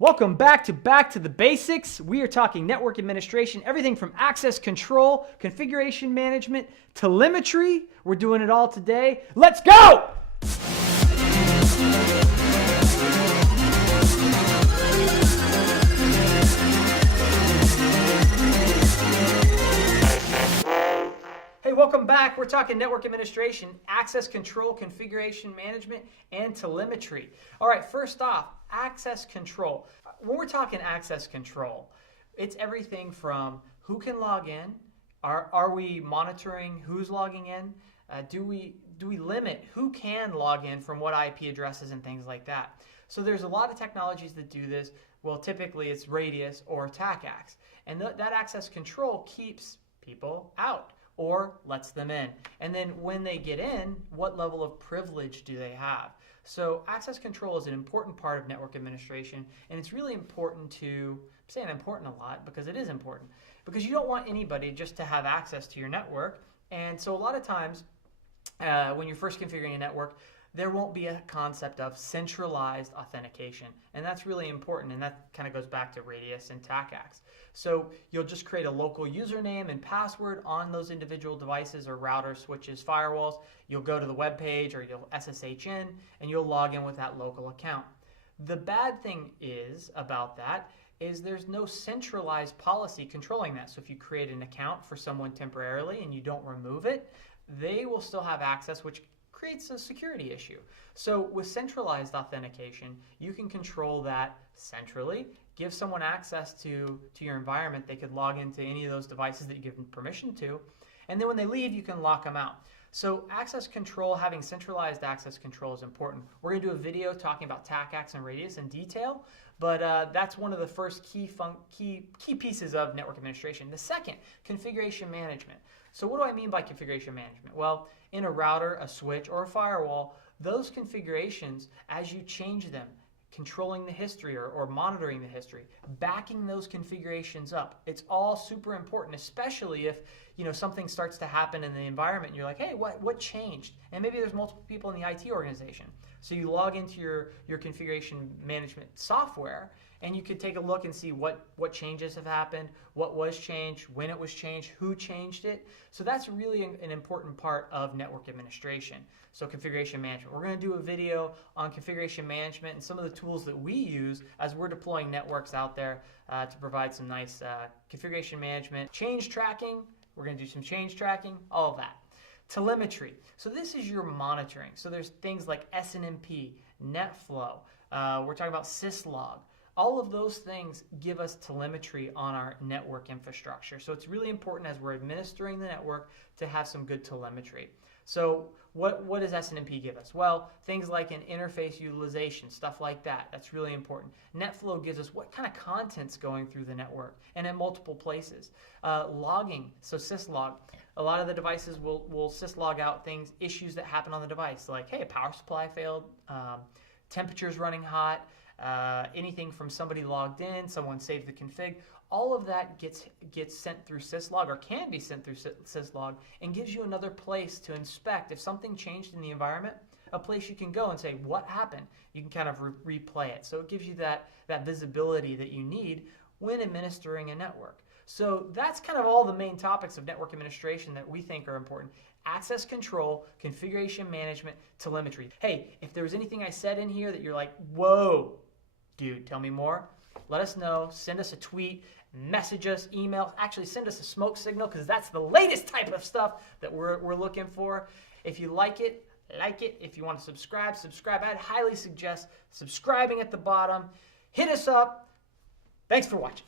Welcome back to the Basics. We are talking network administration, everything from access control, configuration management, telemetry. We're doing it all today. Let's go! Hey, welcome back. We're talking network administration, access control, configuration management, and telemetry. All right, first off, access control. When we're talking access control, it's everything from who can log in, are we monitoring who's logging in, do we limit who can log in from what IP addresses and things like that. So there's a lot of technologies that do this. Well, typically it's radius or TACACS, and that access control keeps people out or lets them in. And then when they get in, what level of privilege do they have? So access control is an important part of network administration, and it's really important to, I'm saying important a lot because it is important, because you don't want anybody just to have access to your network. And so a lot of times when you're first configuring a network, there won't be a concept of centralized authentication. And that's really important, and that kind of goes back to radius and TACACS. So you'll just create a local username and password on those individual devices or routers, switches, firewalls. You'll go to the web page or you'll SSH in, and you'll log in with that local account. The bad thing is about that is there's no centralized policy controlling that. So if you create an account for someone temporarily and you don't remove it, they will still have access, which creates a security issue. So with centralized authentication, you can control that centrally, give someone access to your environment. They could log into any of those devices that you give them permission to, and then when they leave, you can lock them out. So access control, having centralized access control is important. We're going to do a video talking about TACACS and radius in detail, but that's one of the first key pieces of network administration. The second, configuration management. So what do I mean by configuration management? Well, in a router, a switch, or a firewall, those configurations, as you change them, controlling the history or monitoring the history, backing those configurations up, it's all super important, especially if something starts to happen in the environment and you're like, hey, what changed? And maybe there's multiple people in the IT organization. So you log into your configuration management software, and you could take a look and see what changes have happened, what was changed, when it was changed, who changed it. So that's really an important part of network administration. So configuration management. We're going to do a video on configuration management and some of the tools that we use as we're deploying networks out there to provide some nice configuration management. Change tracking. We're going to do some change tracking, all of that. Telemetry. So this is your monitoring. So there's things like SNMP, NetFlow. We're talking about syslog. All of those things give us telemetry on our network infrastructure. So it's really important as we're administering the network to have some good telemetry. So what does SNMP give us? Well, things like an interface utilization, stuff like that. That's really important. NetFlow gives us what kind of content's going through the network and at multiple places. Logging, so syslog. A lot of the devices will syslog out things, issues that happen on the device, like, hey, a power supply failed, temperature's running hot, anything from somebody logged in, someone saved the config. All of that gets sent through syslog, or can be sent through syslog, and gives you another place to inspect. If something changed in the environment, a place you can go and say, what happened? You can kind of replay it. So it gives you that visibility that you need when administering a network. So that's kind of all the main topics of network administration that we think are important. Access control, configuration management, telemetry. Hey, if there was anything I said in here that you're like, whoa, dude, tell me more, let us know. Send us a tweet, message us, email. Actually, send us a smoke signal, because that's the latest type of stuff that we're looking for. If you like it, like it. If you want to subscribe. I'd highly suggest subscribing at the bottom. Hit us up. Thanks for watching.